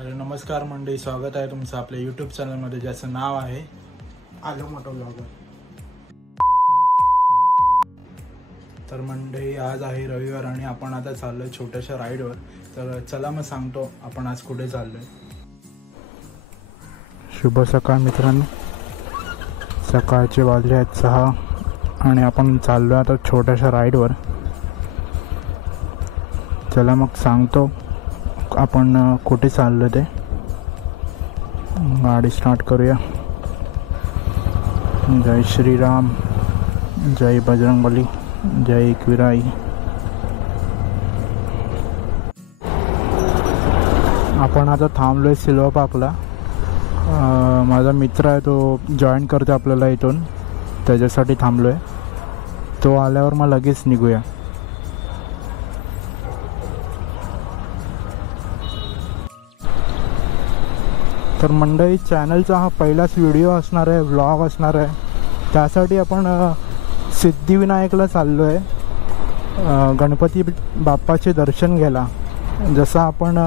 Hello नमस्कार मंडळी, स्वागत आहे तुमचं आपल्या यूट्यूब चॅनलमध्ये ज्याचं नाव आहे आलो मोटो ब्लॉगर. तर मंडळी आज आहे रविवार आणि आपण आता चाललो आहे छोट्याशा राईडवर. तर चला मग सांगतो आपण आज कुठे चाललो आहे. शुभ सकाळ मित्रांनो, सकाळचे वाजले आहेत 6 आणि आपण चाललो आहे आता छोट्याशा राईडवर. चला मग सांगतो आपण कुठे चाललो ते. गाडी स्टार्ट करूया. जय श्रीराम, जय बजरंगबली, जय एकविराई. आपण आता थांबलोय सिल्वर पार्कला. माझा मित्र आहे, तो जॉईन करतो आपल्याला इथून, त्याच्यासाठी थांबलोय. तो आल्यावर मग लगेच निघूया. तर मंडळी, चॅनलचा हा पहिलाच व्हिडिओ असणार आहे, व्लॉग असणार आहे. त्यासाठी आपण सिद्धिविनायकला चाललो आहे गणपती बाप्पाचे दर्शन घ्यायला. जसं आपण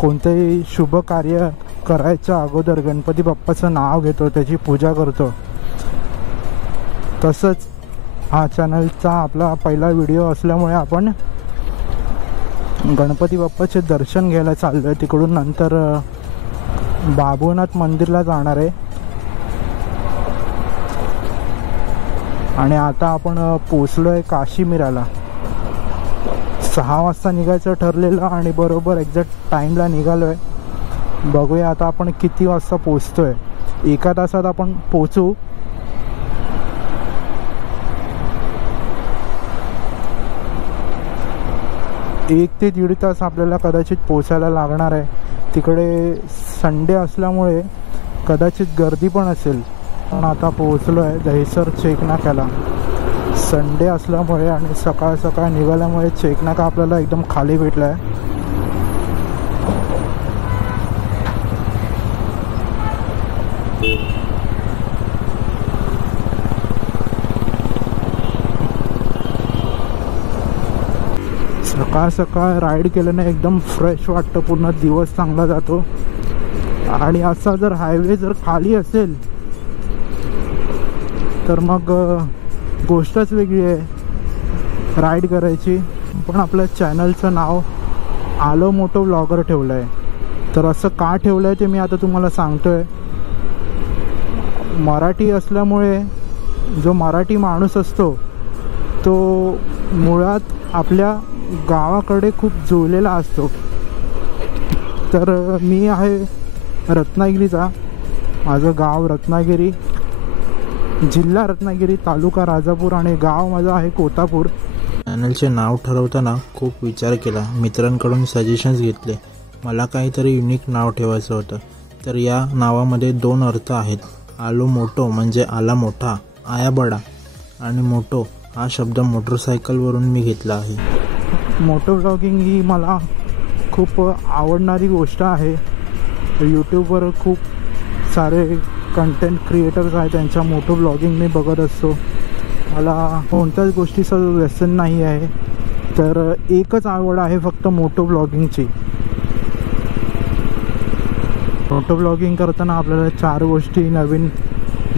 कोणतेही शुभ कार्य करायच्या अगोदर गणपती बाप्पाचं नाव घेतो, त्याची पूजा करतो, तसंच हा चॅनलचा आपला पहिला व्हिडिओ असल्यामुळे आपण गणपती बाप्पाचे दर्शन घ्यायला चाललो आहे. तिकडून नंतर बाबूनाथ मंदिरला जाणार आहे. आणि आता आपण पोचलो आहे काशीमिराला. 6 वाजता निघायचं ठरलेलं आणि बरोबर एक्झॅक्ट टाईमला निघालो आहे. बघूया आता आपण किती वाजता पोचतो आहे. 1 तासात आपण पोचू. एक ते 1.5 तास आपल्याला कदाचित पोचायला लागणार आहे. तिकडे संडे असल्यामुळे कदाचित गर्दी पण असेल. पण आता पोहोचलो आहे दहिसर चेकनाक्याला. संडे असल्यामुळे आणि सकाळ सकाळ निघाल्यामुळे चेकनाका आपल्याला एकदम खाली भेटला आहे. सकाळ सकाळ राईड केल्याने एकदम फ्रेश वाटतं, पूर्ण दिवस चांगला जातो. आणि असा जर हायवे जर खाली असेल तर मग गोष्टच वेगळी आहे राईड करायची. पण आपल्या चॅनलचं नाव आलो मोटो ब्लॉगर ठेवलं आहे. तर असं का ठेवलं आहे ते मी आता तुम्हाला सांगतो आहे. मराठी असल्यामुळे जो मराठी माणूस असतो तो मुळात आपल्या गावाकडे खूप जुळलेला असतो. तर मी आहे रत्नागिरीचा. माझं गाव रत्नागिरी, जिल्हा रत्नागिरी, तालुका राजापूर आणि गाव माझं आहे कोतापूर. चॅनलचे नाव ठरवताना खूप विचार केला, मित्रांकडून सजेशन्स घेतले. मला काहीतरी युनिक नाव ठेवायचं होतं. तर या नावामध्ये 2 अर्थ आहेत. आलो मोटो म्हणजे आला मोठा, आया बडा, आणि मोटो हा शब्द मोटरसायकलवरून मी घेतला आहे. मोटो ब्लॉगिंग ही मला खूप आवडणारी गोष्ट आहे. यूट्यूबवर खूप सारे कंटेंट क्रिएटर्स आहेत, त्यांच्या मोटो ब्लॉगिंग मी बघत असतो. मला कोणत्याच गोष्टीचं व्यसन नाही आहे. तर एकच आवड आहे फक्त मोटो ब्लॉगिंगची. मोटो ब्लॉगिंग करताना आपल्याला 4 गोष्टी नवीन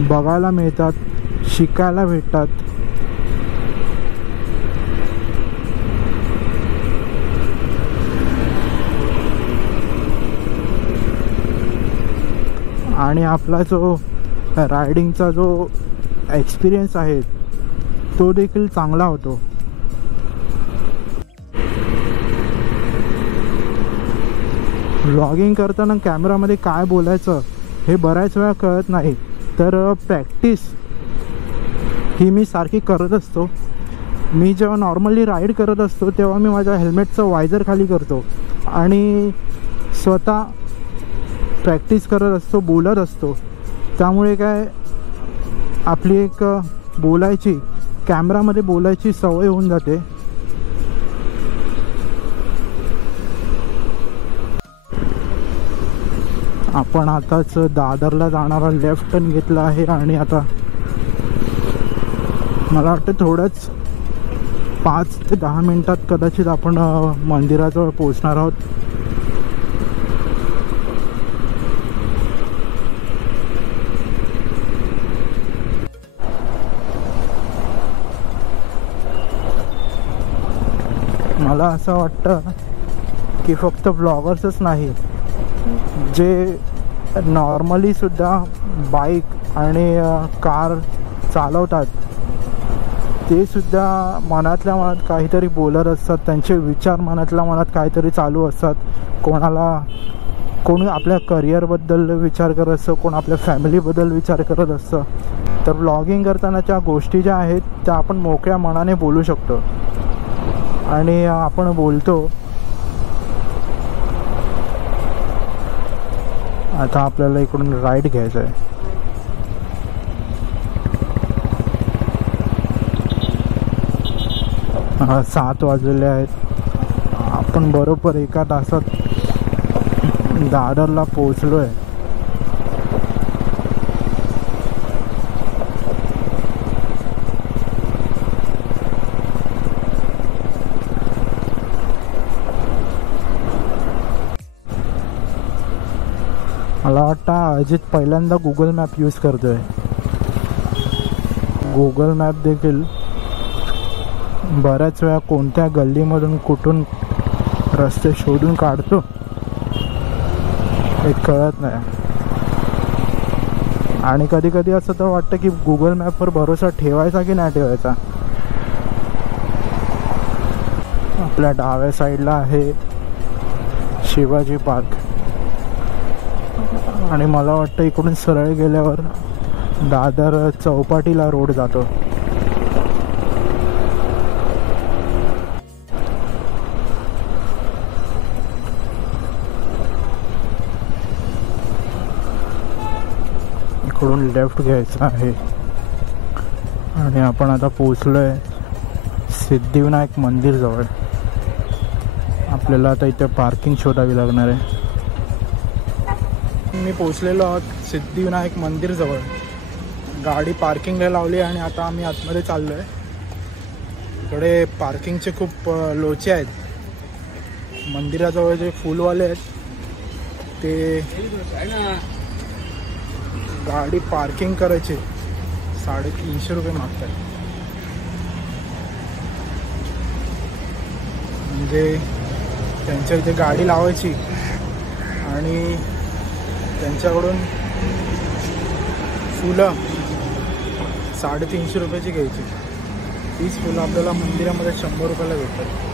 बघायला मिळतात, शिकायला भेटतात. आणि आपला जो रायडिंगचा जो एक्सपिरियन्स आहे तो देखील चांगला होतो. व्लॉगिंग करताना कॅमेरामध्ये काय बोलायचं हे बऱ्याच वेळा कळत नाही. तर प्रॅक्टिस ही मी सारखी करत असतो. मी जेव्हा नॉर्मली राईड करत असतो तेव्हा मी माझ्या हेल्मेटचं वायझर खाली करतो आणि स्वतः प्रॅक्टिस करत असतो, बोलत असतो. त्यामुळे काय आपली एक बोलायची, कॅमेरामध्ये बोलायची सवय होऊन जाते. आपण आताच दादरला जाणारा लेफ्ट टर्न घेतला आहे आणि आता मला वाटतं थोडंच 5 ते 10 मिनिटात कदाचित आपण मंदिराजवळ पोहोचणार आहोत. मला असं वाटतं की फक्त ब्लॉगर्सच नाही, जे नॉर्मली सुद्धा बाईक आणि कार चालवतात ते सुद्धा मनातल्या मनात काहीतरी बोलत असतात. त्यांचे विचार मनातल्या मनात काहीतरी चालू असतात. कोणी आपल्या करिअरबद्दल विचार करत असतं, कोण आपल्या फॅमिलीबद्दल विचार करत असतं. तर ब्लॉगिंग करताना त्या गोष्टी ज्या आहेत त्या आपण मोकळ्या मनाने बोलू शकतो. आणि आपण बोलतो. आता आपल्याला इकडून राईड घ्यायचं आहे. हा 7 वाजलेले आहेत. आपण बरोबर 1 तासात दादरला पोचलो आहे. मला वाटतं अजित पहिल्यांदा गुगल मॅप यूज करतोय. गुगल मॅप देखील बऱ्याच वेळा कोणत्या गल्लीमधून कुठून रस्ते शोधून काढतो हे कळत नाही. आणि कधी कधी असं तर वाटतं की गुगल मॅपवर भरोसा ठेवायचा की नाही ठेवायचा. आपल्या डाव्या साईडला आहे शिवाजी पार्क आणि मला वाटतं इकडून सरळ गेल्यावर दादर चौपाटीला रोड जातो. इकडून लेफ्ट घ्यायचं आहे आणि आपण आता पोचलोय सिद्धिविनायक मंदिर जवळ. आपल्याला आता इथे पार्किंग शोधावी लागणार आहे. मी पोचलेलो आहोत सिद्धिविनायक मंदिर जवळ. गाडी पार्किंगला लावली आणि आता आम्ही आतमध्ये चाललो आहे. इकडे पार्किंगचे खूप लोचे आहेत. मंदिराजवळ जे फुलवाले आहेत ते गाडी पार्किंग करायची 350 रुपये मागतात. म्हणजे त्यांच्या इथे गाडी लावायची आणि त्यांच्याकडून फुलं 350 रुपयाची घ्यायची. तीच फुलं आपल्याला मंदिरामध्ये 100 रुपयाला भेटतात.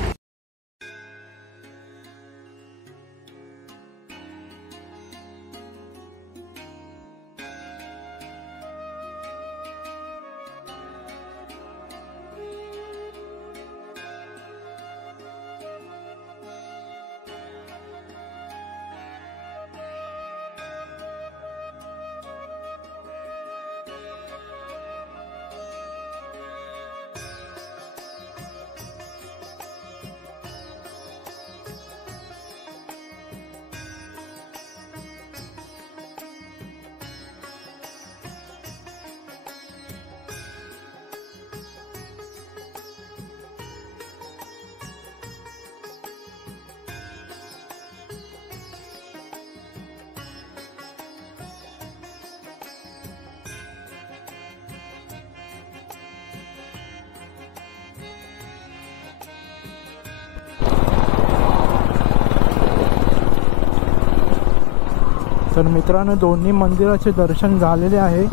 तर मित्रांनो, दोन्ही मंदिराचे दर्शन झालेले आहे.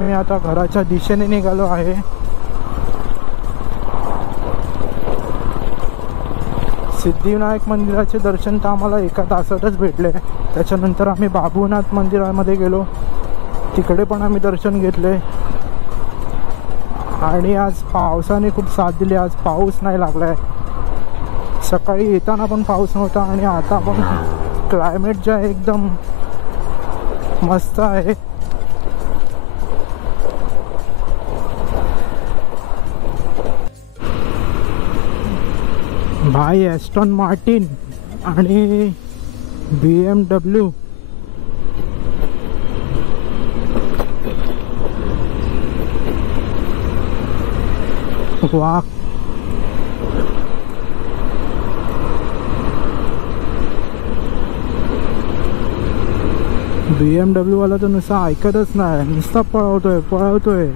मी आता घराच्या दिशेने निघालो आहे. सिद्धिविनायक मंदिराचे दर्शन तर आम्हाला 1 तासातच भेटले. त्याच्यानंतर आम्ही बाबूनाथ मंदिरामध्ये गेलो. तिकडे पण आम्ही दर्शन घेतले. आणि आज पावसाने खूप साथ दिली. आज पाऊस नाही लागला आहे. सकाळी येताना पण पाऊस नव्हता आणि आता पण क्लायमेट जे आहे एकदम मस्त आहे. भाई एस्टॉन मार्टिन आणि BMW. वाह, BMW वाला तर नुसता ऐकतच नाही, नुसता पळवतोय.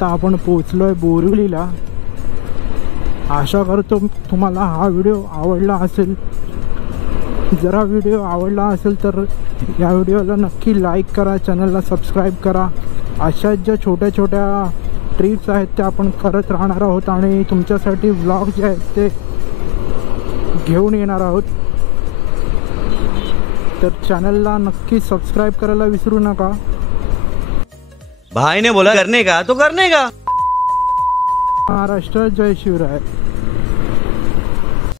आता आपण पोचलोय बोरिवलीला. आशा करतो तुम्हाला हा व्हिडिओ आवडला असेल. जर हा व्हिडिओ आवडला असेल तर या व्हिडिओला नक्की लाईक करा, चॅनलला सबस्क्राईब करा. अशाच ज्या छोट्या छोट्या ट्रिप्स आहेत त्या आपण करत राहणार आहोत आणि तुमच्यासाठी व्लॉग जे आहेत ते घेऊन येणार आहोत. तर चॅनलला नक्की सबस्क्राईब करायला विसरू नका. भाई ने बोला करने का तो करने का. महाराष्ट्र जय शिवराय.